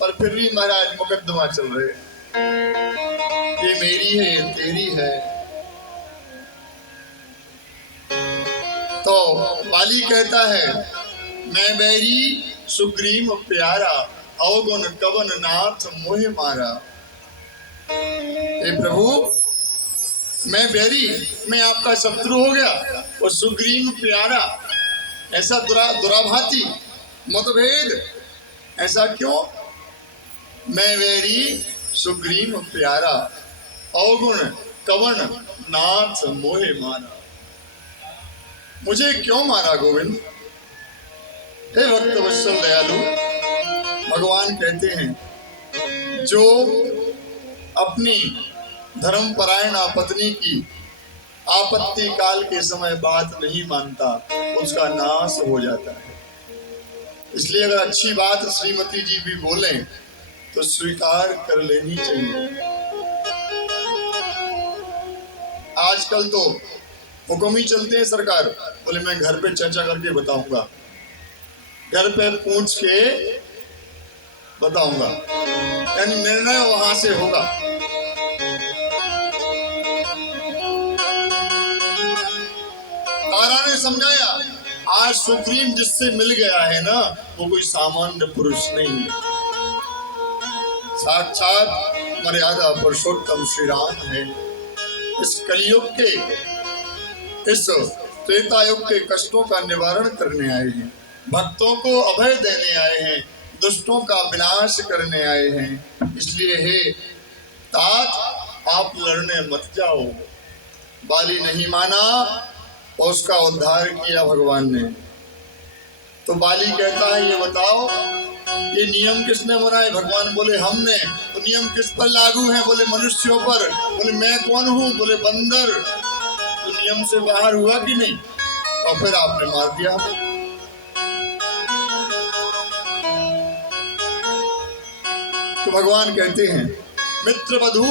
पर फिर भी महाराज मुकदमा चल रहे, ये मेरी है ये तेरी है। तो बाली कहता है मैं बैरी सुग्रीव प्यारा, अवगुण कवन नाथ मोह मारा। हे प्रभु मैं बैरी, मैं आपका शत्रु हो गया, और सुग्रीव प्यारा, ऐसा दुराभाती मतभेद, ऐसा क्यों? मैं बैरी सुग्रीव प्यारा, अवगुण कवन नाथ मोहे मारा। मुझे क्यों मारा गोविंद? हे भक्त वत्सल दयालु, भगवान कहते हैं जो अपनी धर्मपरायणा पत्नी की आपत्ति काल के समय बात नहीं मानता उसका नाश हो जाता है। इसलिए अगर अच्छी बात श्रीमती जी भी बोलें तो स्वीकार कर लेनी चाहिए। आजकल तो हुक्म ही चलते हैं सरकार, बोले मैं घर पे चर्चा करके बताऊंगा, घर पे पूछ के बताऊंगा, यानी निर्णय वहां से होगा। तारा ने समझाया आज सुग्रीव जिससे मिल गया है ना वो कोई सामान्य पुरुष नहीं है, साक्षात मर्यादा पुरुषोत्तम श्री राम है। इस कलयुग के, इस त्रेता युग के कष्टों का निवारण करने आए हैं, भक्तों को अभय देने आए हैं, दुष्टों का विनाश करने आए हैं। इसलिए हे तात आप लड़ने मत जाओ। बाली नहीं माना और उसका उद्धार किया भगवान ने। तो बाली कहता है ये बताओ ये नियम किसने बनाए? भगवान बोले हमने। तो नियम किस पर लागू है? बोले मनुष्यों पर। बोले मैं कौन हूँ? बोले बंदर। तो नियम से बाहर हुआ कि नहीं? और फिर आपने मार दिया हमें। तो भगवान कहते हैं मित्र वधू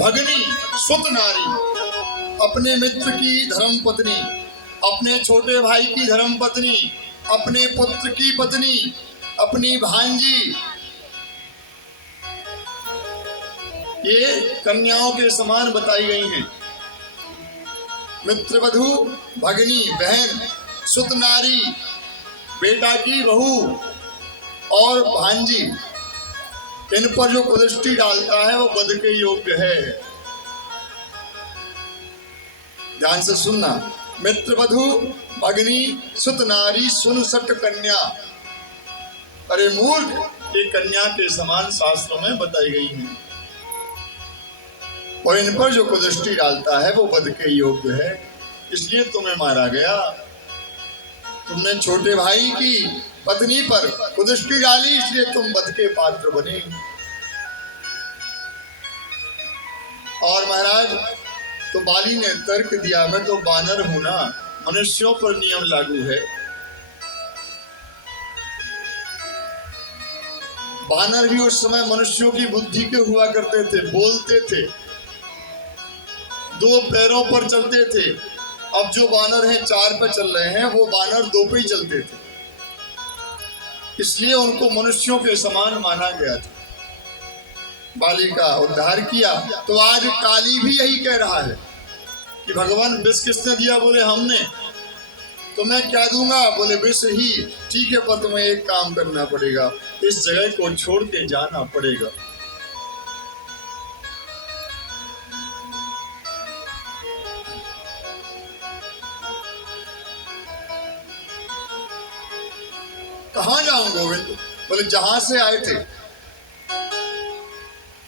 भगनी सुत नारी, अपने मित्र की धर्म पत्नी, अपने छोटे भाई की धर्म पत्नी, अपने पुत्र की पत्नी, अपनी भांजी, ये कन्याओं के समान बताई गई हैं। मित्र वधू भगनी बहन, सुत नारी बेटा की बहू, और भांजी, इन पर जो कुदृष्टि डालता है वो वध के योग्य है। ध्यान से सुनना, मित्र वधू भगनी सुत नारी सुन सट कन्या। अरे मूर्ख, ये कन्या के समान शास्त्रों में बताई गई हैं, और इन पर जो कुदृष्टि डालता है वो वध के योग्य है। इसलिए तुम्हें मारा गया। तुमने छोटे भाई की पत्नी पर कुदृष्टि डाली, इसलिए तुम वध के पात्र बने। और महाराज तो बाली ने तर्क दिया मैं तो बानर हूं ना, मनुष्यों पर नियम लागू है। बानर भी उस समय मनुष्यों की बुद्धि के हुआ करते थे, बोलते थे, दो पैरों पर चलते थे। अब जो बानर हैं चार पे चल रहे हैं, वो बानर दो पे ही चलते थे, इसलिए उनको मनुष्यों के समान माना गया था। बाली का उद्धार किया। तो आज काली भी यही कह रहा है कि भगवान विष किसने दिया? बोले हमने। तो मैं क्या दूंगा? बोले विष ही। ठीक है, पर तुम्हें एक काम करना पड़ेगा, इस जगह को छोड़ के जाना पड़ेगा। कहाँ जाऊं गोविंद? बोले जहां से आए थे।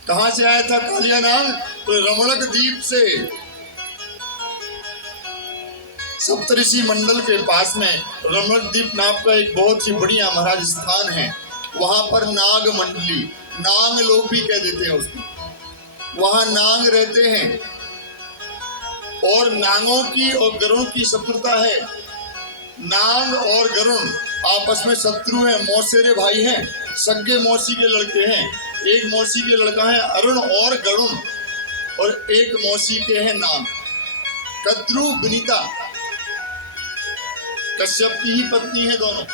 कहां से आया था कालियानाग? तो रमणक द्वीप से। सप्तऋषि मंडल के पास में रमणक द्वीप नाम का एक बहुत ही बढ़िया महाराज स्थान है। वहां पर नाग मंडली, नाग लोग भी कह देते हैं उसको, वहां नाग रहते हैं। और नागों की और गरुड़ की शत्रुता है। नाग और गरुड़ आपस में शत्रु हैं, मौसेरे भाई हैं, सगे मौसी के लड़के हैं। एक मौसी के लड़का है अरुण और गरुण, और एक मौसी के हैं नाग। कद्रु विनीता कश्यप की ही पत्नी है दोनों।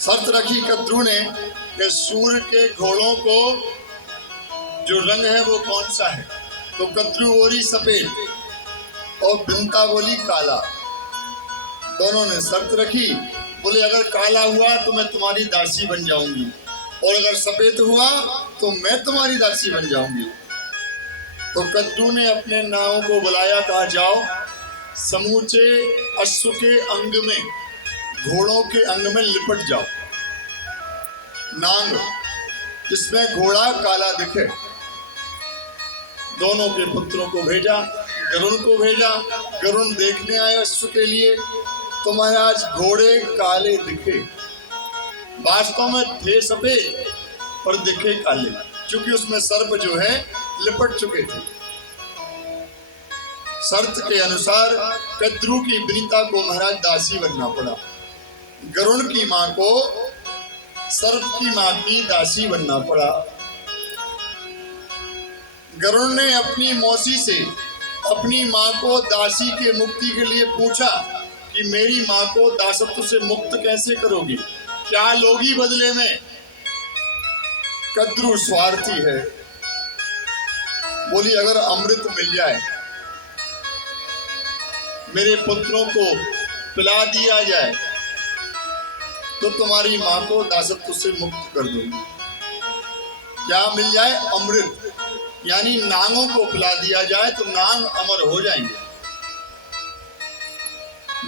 शर्त रखी कद्रू ने कि सूर्य के घोड़ों को जो रंग है वो कौन सा है। तो कद्रू बोली सफेद और बिंता बोली काला। दोनों ने शर्त रखी, बोले अगर काला हुआ तो मैं तुम्हारी दासी बन जाऊंगी और अगर सफेद हुआ तो मैं तुम्हारी दासी बन जाऊंगी। तो कद्रू ने अपने नाव को बुलाया, कहा जाओ समूचे अश्व के अंग में, घोड़ों के अंग में लिपट जाओ। नांग जिसमें घोड़ा काला दिखे। दोनों के पुत्रों को भेजा, गरुण को भेजा। गरुण देखने आए अश्व के लिए, तो महाराज घोड़े काले दिखे। वास्तव में थे सफेद पर दिखे काले, क्योंकि उसमें सर्प जो है लिपट चुके थे। शर्त के अनुसार कद्रू की विनीता को महाराज दासी बनना पड़ा। गरुण की मां को सर्प की मां की दासी बनना पड़ा। गरुण ने अपनी मौसी से अपनी मां को दासी के मुक्ति के लिए पूछा कि मेरी मां को दासत्व से मुक्त कैसे करोगी, क्या लोगी बदले में। कद्रू स्वार्थी है, बोली अगर अमृत मिल जाए, मेरे पुत्रों को पिला दिया जाए, तो तुम्हारी मां को दासत्व से मुक्त कर दूंगी। क्या मिल जाए? अमृत, यानी नांगों को पिला दिया जाए तो नांग अमर हो जाएंगे।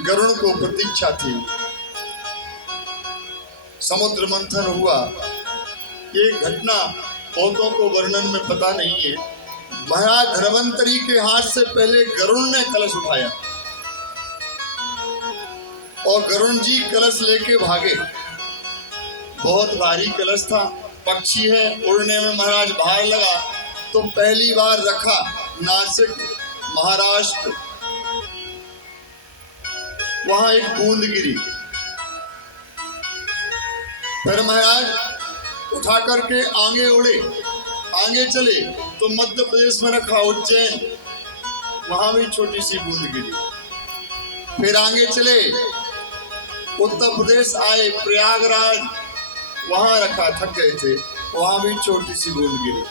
गरुण को प्रतीक्षा थी। समुद्र मंथन हुआ। ये घटना बहुतों को वर्णन में पता नहीं है। महाराज धन्वंतरी के हाथ से पहले गरुण ने कलश उठाया और गरुण जी कलश लेके भागे। बहुत भारी कलश था, पक्षी है, उड़ने में महाराज भार लगा। तो पहली बार रखा नासिक महाराष्ट्र, वहां एक बूंद गिरी। फिर महाराज उठा करके आगे उड़े, आगे चले तो मध्य प्रदेश में रखा उज्जैन, वहां भी छोटी सी बूंद गिरी। फिर आगे चले उत्तर प्रदेश आए, प्रयागराज, वहां रखा, थक गए थे, वहां भी छोटी सी बूंद गिरी।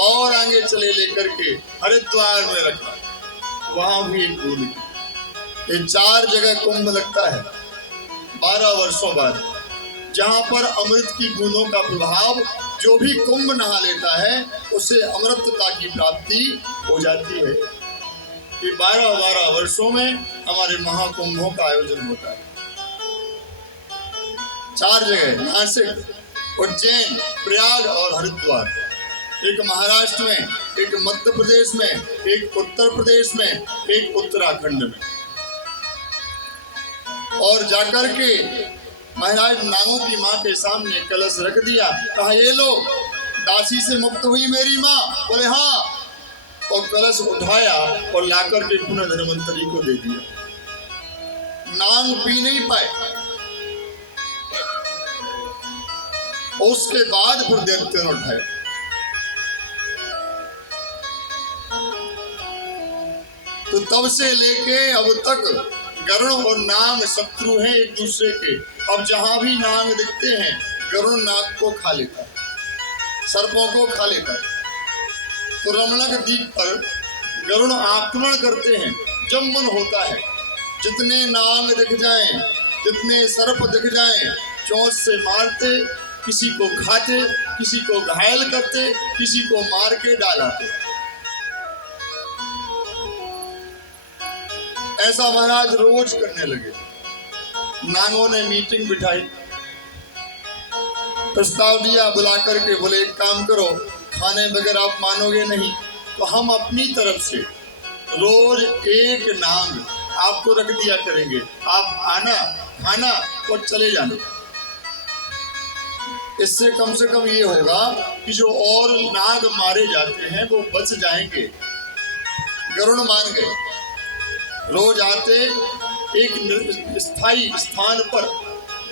और आगे चले लेकर के हरिद्वार में रखा, वहां भी एक बूंद गिरी। ये 4 जगह कुंभ लगता है 12 वर्षों बाद, जहां पर अमृत की बूंदों का प्रभाव, जो भी कुंभ नहा लेता है उसे अमृतता की प्राप्ति हो जाती है। ये 12 वर्षों में हमारे महाकुंभों का आयोजन होता है। 4 जगह, नासिक, उज्जैन, प्रयाग और हरिद्वार। एक महाराष्ट्र में, एक मध्य प्रदेश में, एक उत्तर प्रदेश में, एक उत्तराखंड में। और जाकर के महाराज नागों की मां के सामने कलश रख दिया, कहा ये लो, दासी से मुक्त हुई मेरी मां। बोले हाँ, और कलश उठाया और लाकर के पुनः धन्वंतरी को दे दिया। नांग पी नहीं पाए। उसके बाद फिर दैत्य ने उठाया। तो तब से लेके अब तक गरुण और नाग शत्रु हैं एक दूसरे के। अब जहां भी नाग दिखते हैं, गरुण नाग को खा लेता है, सर्पों को खा लेता है। तो रमणक द्वीप पर गरुण आक्रमण करते हैं जब मन होता है। जितने नाग दिख जाएं, जितने सर्प दिख जाएं, चोंच से मारते, किसी को खाते, किसी को घायल करते, किसी को मार के डालाते। ऐसा महाराज रोज करने लगे। नागों ने मीटिंग बिठाई, प्रस्ताव दिया, बुला करके बोले एक काम करो, खाने बगैर आप मानोगे नहीं, तो हम अपनी तरफ से रोज एक नाग आपको रख दिया करेंगे, आप आना, खाना और चले जाना। इससे कम से कम ये होगा कि जो और नाग मारे जाते हैं वो बच जाएंगे। गरुण मान गए। रोज आते, एक स्थायी स्थान पर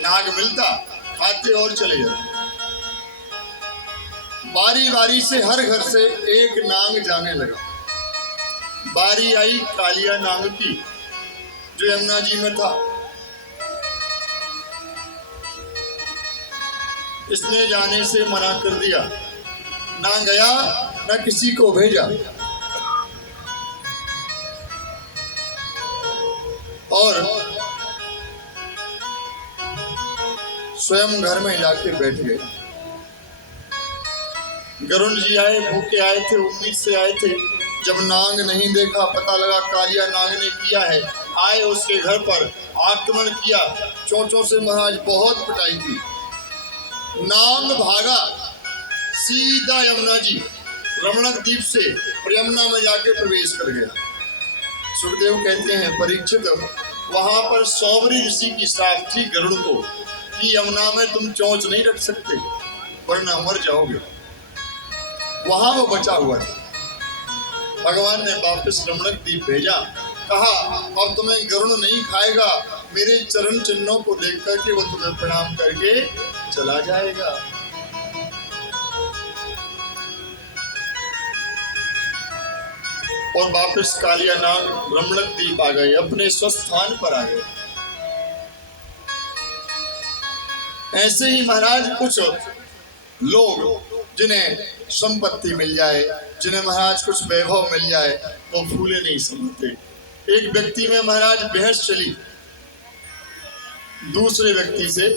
नाग मिलता, खाते और चले जाते। बारी बारी से हर घर से एक नाग जाने लगा। बारी आई कालिया नाग की, जो यमुना जी में था। इसने जाने से मना कर दिया, ना गया ना किसी को भेजा, और स्वयं घर में जाके बैठ गए। गरुण जी आए, भूखे आए थे, उम्मीद से आए थे। जब नांग नहीं देखा, पता लगा कालिया नांग ने किया है, आए उसके घर पर आक्रमण किया, चोंचों से महाराज बहुत पिटाई की। नांग भागा सीधा यमुना जी रमणक द्वीप से यमुना में जाके प्रवेश कर गया। सुखदेव कहते हैं, परीक्षित वहां पर सौवरी ऋषि की श्राप थी गरुड़ को कि यमुना में तुम चोंच नहीं रख सकते वरना मर जाओगे। वहां वो बचा हुआ था। भगवान ने वापस रमणक द्वीप भेजा, कहा अब तुम्हें गरुड़ नहीं खाएगा, मेरे चरण चिन्हों को देख करके वो तुम्हें प्रणाम करके चला जाएगा। और वापस कालिया नाग रमणक द्वीप आ गए, अपने स्वस्थान पर आ गए। ऐसे ही महाराज कुछ लोग जिन्हें संपत्ति मिल जाए, जिन्हें महाराज कुछ वैभव मिल जाए तो फूले नहीं समझते। एक व्यक्ति में महाराज बहस चली दूसरे व्यक्ति से,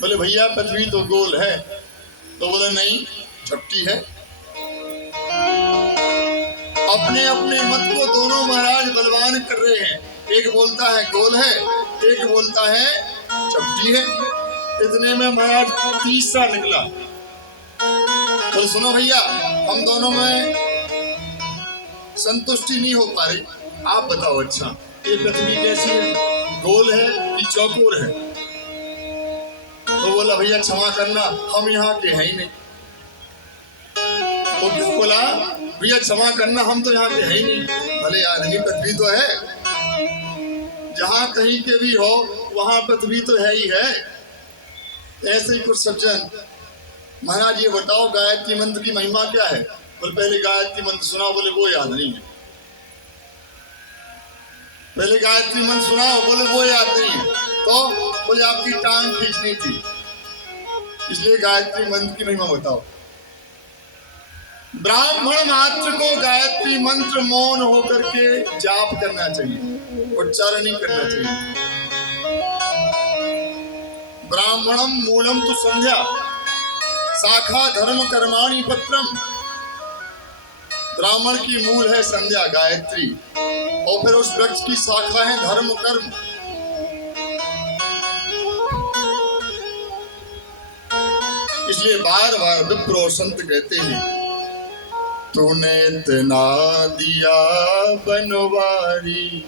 बोले भैया पृथ्वी तो गोल है, तो बोले नहीं चपटी है। अपने अपने मत को दोनों महाराज बलवान कर रहे हैं, एक बोलता है गोल है, एक बोलता है चपटी है। इतने में महाराज तीसरा निकला, तो सुनो भैया हम दोनों में संतुष्टि नहीं हो पा रही, आप बताओ अच्छा ये पृथ्वी कैसी है, गोल है कि चौकोर है? तो बोला भैया क्षमा करना हम यहाँ के हैं ही नहीं। तो क्यों बोला? भैया क्षमा करना हम तो यहाँ के हैं ही नहीं। भले आदमी पृथ्वी तो है, जहाँ कहीं के भी हो वहाँ पृथ्वी तो है ही है। ऐसे ही कुछ सज्जन, महाराज ये बताओ गायत्री मंत्र की महिमा क्या है? बोले पहले गायत्री मंत्र सुनाओ। बोले वो याद नहीं है। पहले गायत्री मंत्र सुनाओ। बोले वो याद नहीं है। तो बोले आपकी टांग खींचनी थी, इसलिए गायत्री मंत्र की महिमा बताओ। ब्राह्मण मात्र को गायत्री मंत्र मौन होकर के जाप करना चाहिए, उच्चारण नहीं करना चाहिए। ब्राह्मणम मूलम तो संध्या, शाखा धर्म कर्माणि पत्रम। ब्राह्मण की मूल है संध्या गायत्री, और फिर उस वृक्ष की शाखा है धर्म कर्म। इसलिए बार बार विप्रो संत कहते हैं, तूने इतना दिया बनवारी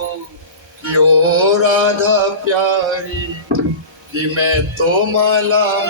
कि ओ राधा प्यारी, कि मैं तो माला